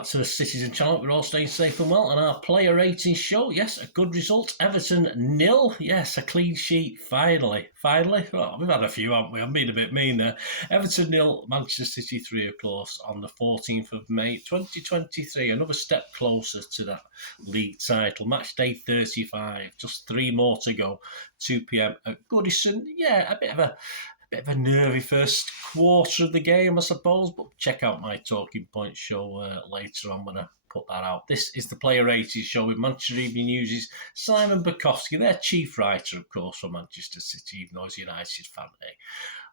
back to the Citizen channel. We're all staying safe and well. And our player rating show, yes, a good result. Everton 0. Yes, a clean sheet, finally. Well, we've had a few, haven't we? I'm being a bit mean there. Everton 0, Manchester City 3, of course, on the 14th of May, 2023. Another step closer to that league title. Match day 35. Just 3 more to go. 2 p.m. at Goodison. Yeah, a bit of a nervy first quarter of the game, I suppose, but check out my Talking Point show later on when I put that out. This is the Player Rating Show with Manchester Evening News' Simon Bajkowski, their chief writer, of course, for Manchester City, even though he's a United fan.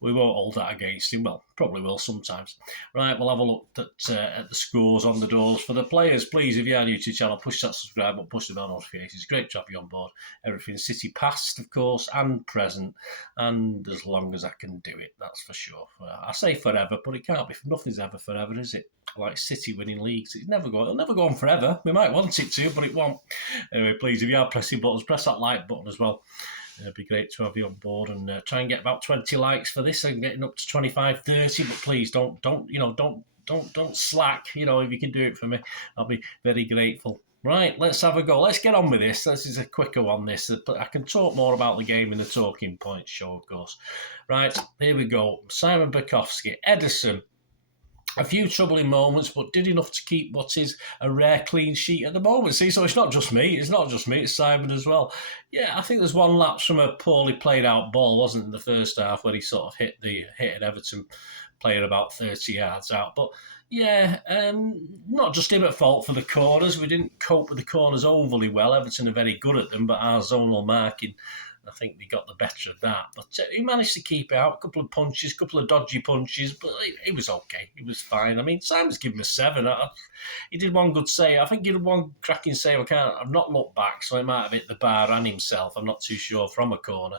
We won't hold that against him. Well, probably will sometimes. Right, we'll have a look at the scores on the doors for the players. Please, if you are new to the channel, push that subscribe button, push the bell notifications. Great to have you on board. Everything City past, of course, and present, and as long as I can do it, that's for sure. I say forever, but it can't be. Nothing's ever forever, is it? Like City winning leagues, it'll never go on forever. We might want it to, but it won't. Anyway, please, if you are pressing buttons, press that like button as well. It'd be great to have you on board and try and get about 20 likes for this. I'm getting up to 25, 30, but please don't slack. You know, if you can do it for me, I'll be very grateful. Right, let's have a go. Let's get on with this. This is a quicker one, this. But I can talk more about the game in the Talking Point show, of course. Right, here we go. Simon Bajkowski, Edison. A few troubling moments, but did enough to keep what is a rare clean sheet at the moment. See, so it's not just me. It's Simon as well. Yeah, I think there's one lapse from a poorly played out ball, wasn't it, in the first half, where he sort of hit an Everton player about 30 yards out. But yeah, not just him at fault for the corners. We didn't cope with the corners overly well. Everton are very good at them, but our zonal marking, I think they got the better of that. But he managed to keep it out. A couple of dodgy punches, but it was okay. It was fine. I mean, Simon's given him a 7. He did one good save. I think he did one cracking save. I've not looked back, so he might have hit the bar and himself. I'm not too sure from a corner.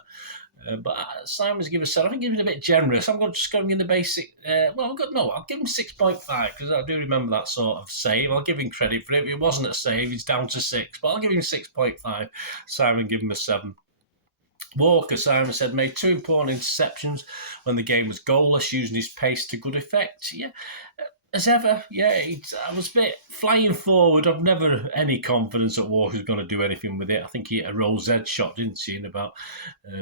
But Simon's given a 7. I think he's been a bit generous. I'm just going in the basic. I'll give him 6.5 because I do remember that sort of save. I'll give him credit for it. If it wasn't a save, he's down to 6. But I'll give him 6.5. Simon give him a 7. Walker, Simon said, made 2 important interceptions when the game was goalless, using his pace to good effect. Yeah, as ever, yeah, I was a bit flying forward. I've never any confidence that Walker's going to do anything with it. I think he hit a Rose Ed shot, didn't he, in about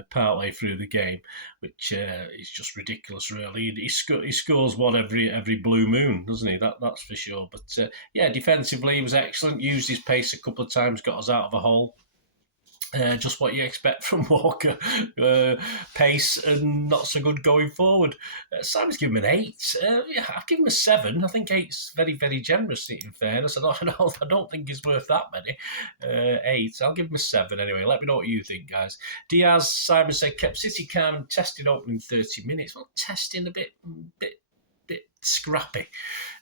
partway through the game, which is just ridiculous, really. He scores one every blue moon, doesn't he? That's for sure. But yeah, defensively, he was excellent. Used his pace a couple of times, got us out of a hole. Just what you expect from Walker. Pace and not so good going forward. Simon's given him an 8. Yeah, I've given him a 7. I think 8's very, very generous, in fairness. I don't think it's worth that many. 8. I'll give him a 7 anyway. Let me know what you think, guys. Diaz, Simon said, kept City calm and tested opening 30 minutes. Well, testing a bit scrappy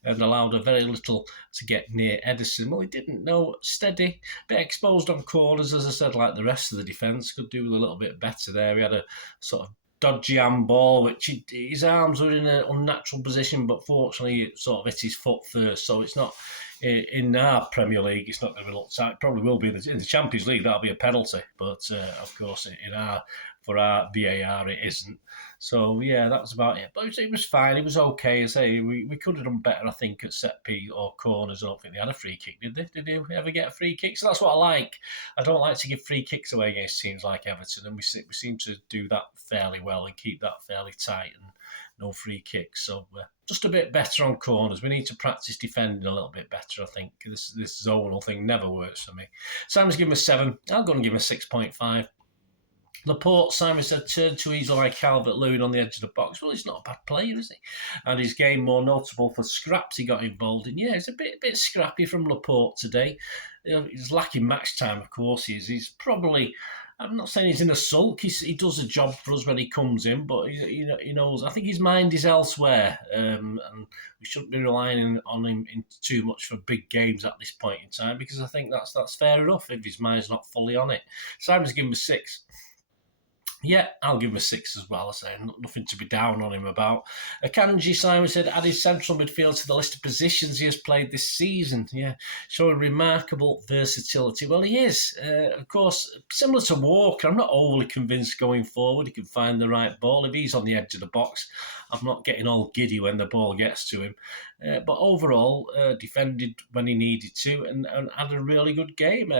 and allowed a very little to get near Edison. Well, he didn't know. Steady, bit exposed on corners, as I said, like the rest of the defence. Could do with a little bit better there. He had a sort of dodgy handball, which his arms were in an unnatural position, but fortunately it sort of hit his foot first, so it's not in our Premier League, it's not going to be looked at. It probably will be in the Champions League, that'll be a penalty, but of course for our VAR it isn't. So yeah, that was about it. But it was fine. It was okay. I say we could have done better, I think, at set piece or corners. I don't think they had a free kick, did they? Did they ever get a free kick? So that's what I like. I don't like to give free kicks away against teams like Everton, and we seem to do that fairly well and keep that fairly tight and no free kicks. So just a bit better on corners. We need to practice defending a little bit better, I think. This zonal thing never works for me. Simon's given him a 7. I'm going to give him a 6.5. Laporte, Simon said, turned too easily like Calvert-Lewin on the edge of the box. Well, he's not a bad player, is he? And his game more notable for scraps he got involved in. Yeah, it's a bit scrappy from Laporte today. He's lacking match time, of course. He's probably... I'm not saying he's in a sulk. He does a job for us when he comes in, but he knows. I think his mind is elsewhere, and we shouldn't be relying on him too much for big games at this point in time, because I think that's fair enough if his mind's not fully on it. Simon's given him a 6. Yeah, I'll give him a 6 as well. I say nothing to be down on him about. Akanji, Simon said, added central midfield to the list of positions he has played this season. Yeah, showing remarkable versatility. Well, he is. Of course, similar to Walker, I'm not overly convinced going forward he can find the right ball. If he's on the edge of the box, I'm not getting all giddy when the ball gets to him. But overall, defended when he needed to and had a really good game.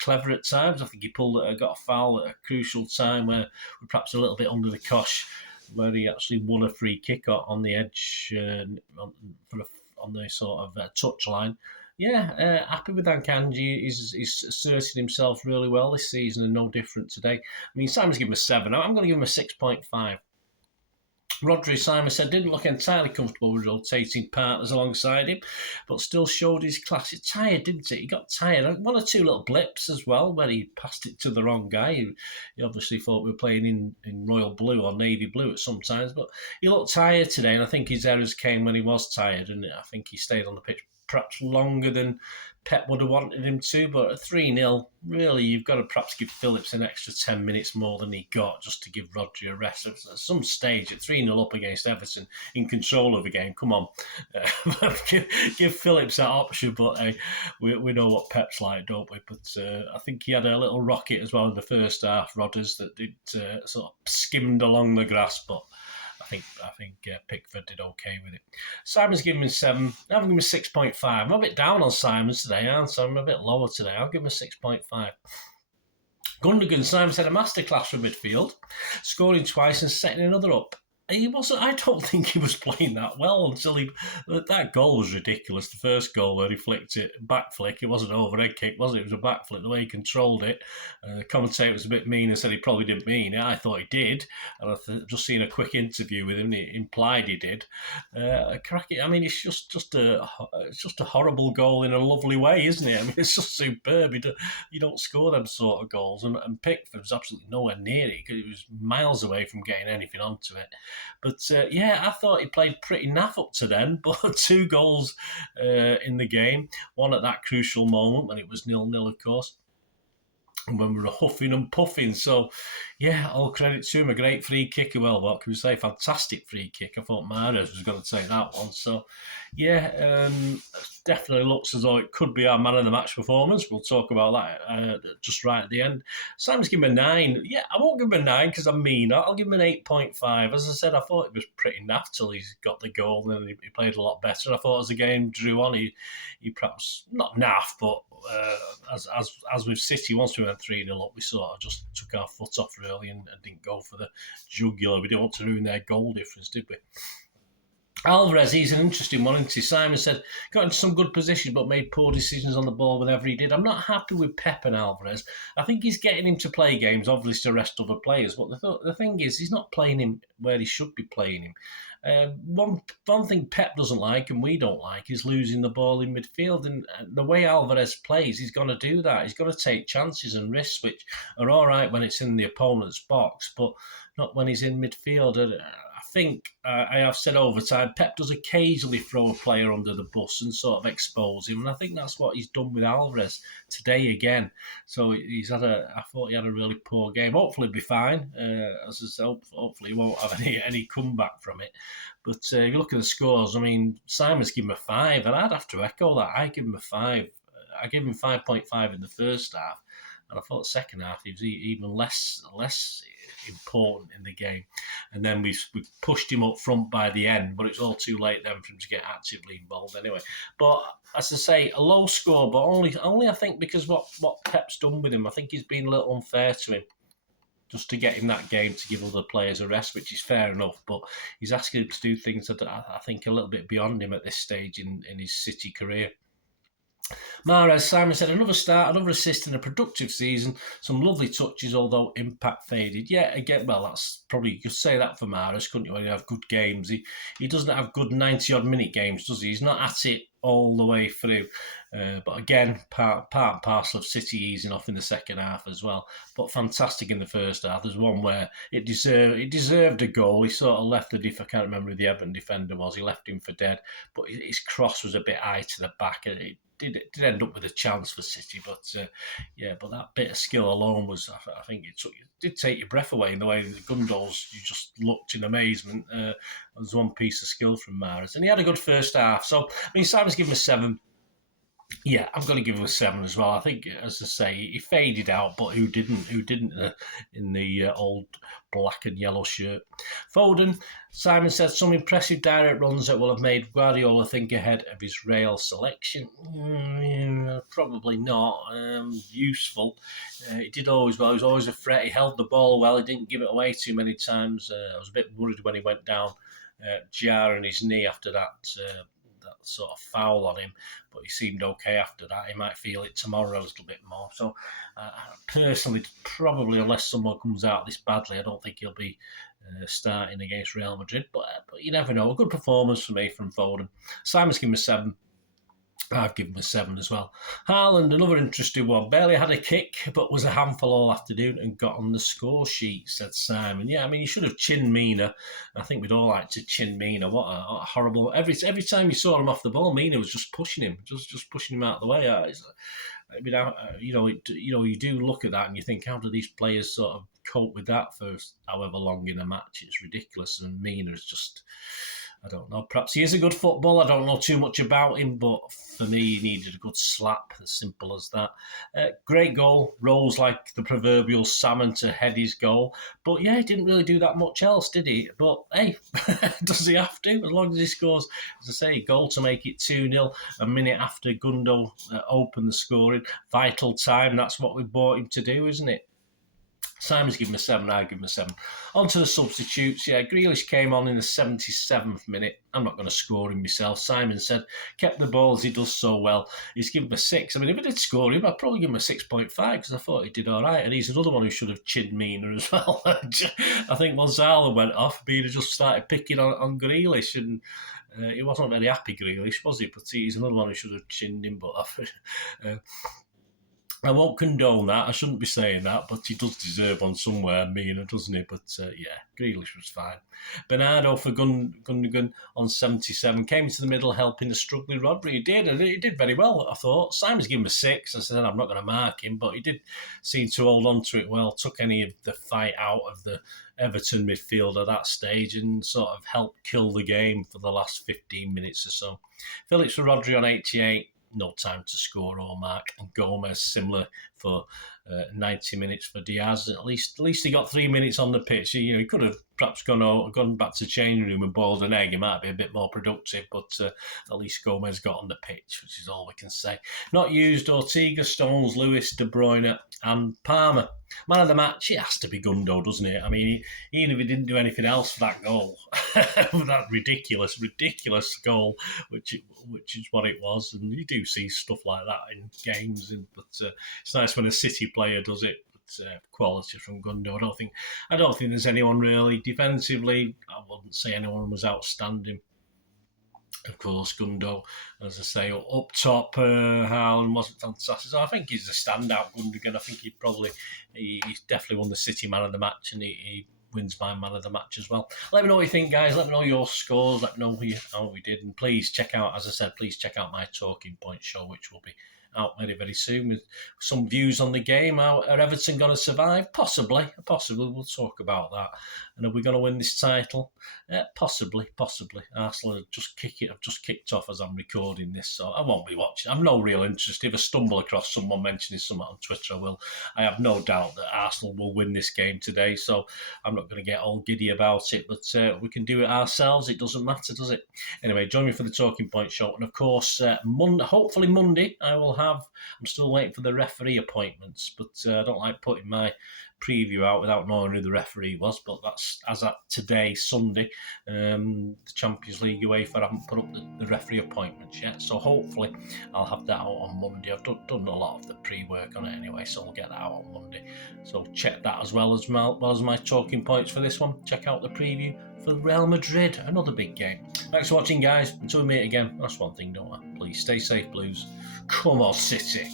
Clever at times. I think he got a foul at a crucial time where we're perhaps a little bit under the cosh, where he actually won a free kick on the edge on the sort of touch line. Yeah, happy with Akanji. He's asserted himself really well this season and no different today. I mean, Simon's given him a 7. I'm going to give him a 6.5. Rodri, Simon said, didn't look entirely comfortable with rotating partners alongside him, but still showed his class. He tired, didn't he? He got tired. One or two little blips as well, where he passed it to the wrong guy. He obviously thought we were playing in royal blue or navy blue at some times, but he looked tired today, and I think his errors came when he was tired, and I think he stayed on the pitch perhaps longer than Pep would have wanted him to, but at 3-0, really, you've got to perhaps give Phillips an extra 10 minutes more than he got just to give Rodri a rest. At some stage, at 3-0 up against Everton, in control of the game, come on. Give Phillips that option, but we know what Pep's like, don't we? But I think he had a little rocket as well in the first half, Rodders, that did sort of skimmed along the grass, but I think Pickford did okay with it. Simon's giving him 7. I'm giving him a 6.5. I'm a bit down on Simon's today, so I'm a bit lower today. I'll give him a 6.5. Gundogan, Simon said, a masterclass from midfield, scoring twice and setting another up. He wasn't. I don't think he was playing that well until that goal was ridiculous. The first goal where he flicked it, back flick. It wasn't an overhead kick, was it? It was a back flick. The way he controlled it. The commentator was a bit mean and said he probably didn't mean it. I thought he did, and I've just seen a quick interview with him. It implied he did. Cracking. I mean, it's just a horrible goal in a lovely way, isn't it? I mean, it's just superb. You don't score them sort of goals, and Pickford was absolutely nowhere near it because he was miles away from getting anything onto it. But I thought he played pretty naff up to then, but 2 goals in the game, one at that crucial moment when it was 0-0, of course, and when we were huffing and puffing. So, all credit to him. A great free kick. Well, what can we say? Fantastic free kick. I thought Mahrez was going to take that one. So, definitely looks as though it could be our man of the match performance. We'll talk about that just right at the end. Simon's given him a 9. Yeah, I won't give him a 9 because I'm mean. I'll give him an 8.5. As I said, I thought it was pretty naff till he's got the goal and he played a lot better. I thought as the game drew on, he perhaps, not naff, but as with City, once we went 3-0 up, we sort of just took our foot off really and didn't go for the jugular. We didn't want to ruin their goal difference, did we? Alvarez, he's an interesting one, isn't he? Simon said, got into some good positions but made poor decisions on the ball whenever he did. I'm not happy with Pep and Alvarez. I think he's getting him to play games, obviously to rest other players, but the thing is, he's not playing him where he should be playing him. One thing Pep doesn't like and we don't like is losing the ball in midfield, and the way Alvarez plays, he's going to do that. He's going to take chances and risks, which are all right when it's in the opponent's box, but not when he's in midfield. I think I have said over time, Pep does occasionally throw a player under the bus and sort of expose him, and I think that's what he's done with Alvarez today again. So I thought he had a really poor game. Hopefully he'll be fine. As I said, hopefully he won't have any comeback from it. But if you look at the scores, I mean, Simon's given him a 5, and I'd have to echo that. I give him a 5. I gave him 5.5 in the first half. And I thought the second half he was even less important in the game. And then we pushed him up front by the end, but it's all too late then for him to get actively involved anyway. But as I say, a low score, but only I think because what Pep's done with him. I think he's been a little unfair to him, just to get him that game to give other players a rest, which is fair enough. But he's asking him to do things that I think a little bit beyond him at this stage in his City career. Mahrez, Simon said, another start, another assist in a productive season. Some lovely touches, although impact faded. Yeah, again, well, that's probably, you could say that for Mahrez, couldn't you, when you have good games. He doesn't have good 90-odd minute games, does he? He's not at it all the way through. But again, part and parcel of City easing off in the second half as well. But fantastic in the first half. There's one where it deserved a goal. He sort of left I can't remember who the Everton defender was. He left him for dead. But his cross was a bit high to the back. It did end up with a chance for City. But but that bit of skill alone was, I think it did take your breath away in the way the Gundols, you just looked in amazement. There's one piece of skill from Mahrez. And he had a good first half. So, I mean, Simon's given him a 7. Yeah, I'm going to give him a 7 as well. I think, as I say, he faded out, but who didn't? Who didn't in the old black and yellow shirt? Foden, Simon said some impressive direct runs that will have made Guardiola think ahead of his Real selection. Probably not. Useful. He did always well. He was always a threat. He held the ball well. He didn't give it away too many times. I was a bit worried when he went down, jarring his knee after that sort of foul on him, but he seemed okay after that. He might feel it tomorrow a little bit more. So, personally, probably unless someone comes out this badly, I don't think he'll be starting against Real Madrid. But you never know. A good performance for me from Foden. Simon's given him a 7. I've given him a 7 as well. Haaland, another interesting one. Barely had a kick, but was a handful all afternoon and got on the score sheet, said Simon. Yeah, I mean, you should have chinned Mina. I think we'd all like to chin Mina. What a horrible... Every time you saw him off the ball, Mina was just pushing him, just pushing him out of the way. I mean, you do look at that and you think, how do these players sort of cope with that for however long in a match? It's ridiculous. And Mina is just... I don't know. Perhaps he is a good footballer. I don't know too much about him, but for me, he needed a good slap. As simple as that. Great goal. Rose like the proverbial salmon to head his goal. But yeah, he didn't really do that much else, did he? But hey, does he have to? As long as he scores, as I say, goal to make it 2-0 a minute after Gundo opened the scoring. Vital time. That's what we bought him to do, isn't it? Simon's given him a 7, I give him a 7. On to the substitutes. Yeah, Grealish came on in the 77th minute. I'm not going to score him myself. Simon said, kept the ball as he does so well. He's given him a 6. I mean, if I did score him, I'd probably give him a 6.5 because I thought he did all right. And he's another one who should have chinned Mina as well. I think once Zala went off, Mina just started picking on Grealish and he wasn't very happy, Grealish, was he? But he's another one who should have chinned him. But I won't condone that. I shouldn't be saying that, but he does deserve one somewhere, Mina, doesn't he? But yeah, Grealish was fine. Bernardo for Gundogan on 77 came into the middle, helping the struggling Rodri. He did, and he did very well, I thought. Simon's given him a 6. I said I'm not going to mark him, but he did seem to hold on to it well, took any of the fight out of the Everton midfield at that stage and sort of helped kill the game for the last 15 minutes or so. Phillips for Rodri on 88. No time to score or mark, and Gomez similar for 90 minutes for Diaz. At least he got 3 minutes on the pitch. He could have perhaps gone back to the changing room and boiled an egg. He might be a bit more productive, but at least Gomez got on the pitch, which is all we can say. Not used: Ortega, Stones, Lewis, De Bruyne, and Palmer. Man of the match, it has to be Gundo, doesn't it? I mean, even if he didn't do anything else for that goal, that ridiculous goal, which is what it was. And you do see stuff like that in games, but it's nice when a City player does it. Quality from Gundo. I don't think there's anyone really defensively. I wouldn't say anyone was outstanding. Of course, Gundo, as I say, up top, Haaland wasn't fantastic. So I think he's a standout, Gundogan. I think he's definitely won the City man of the match, and he wins my man of the match as well. Let me know what you think, guys. Let me know your scores. Let me know how we did. And please check out, as I said, my Talking Point show, which will be out very, very soon with some views on the game. Are Everton going to survive? Possibly. We'll talk about that. And are we going to win this title? Possibly. Arsenal have just kicked off as I'm recording this, so I won't be watching. I've no real interest. If I stumble across someone mentioning something on Twitter, I will. I have no doubt that Arsenal will win this game today, so I'm not going to get all giddy about it, but we can do it ourselves. It doesn't matter, does it? Anyway, join me for the Talking Point show. And of course, hopefully Monday, I'm still waiting for the referee appointments, but I don't like putting my preview out without knowing who the referee was, but that's as at today, Sunday. The Champions League UEFA haven't put up the referee appointments yet, so hopefully I'll have that out on Monday. I've done a lot of the pre-work on it anyway, so I'll get that out on Monday. So check that as well as my talking points for this one. Check out the preview for Real Madrid, another big game. Thanks for watching, guys. Until we meet again, that's one thing, don't I? Please stay safe, Blues. Come on, City.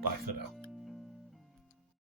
Bye for now.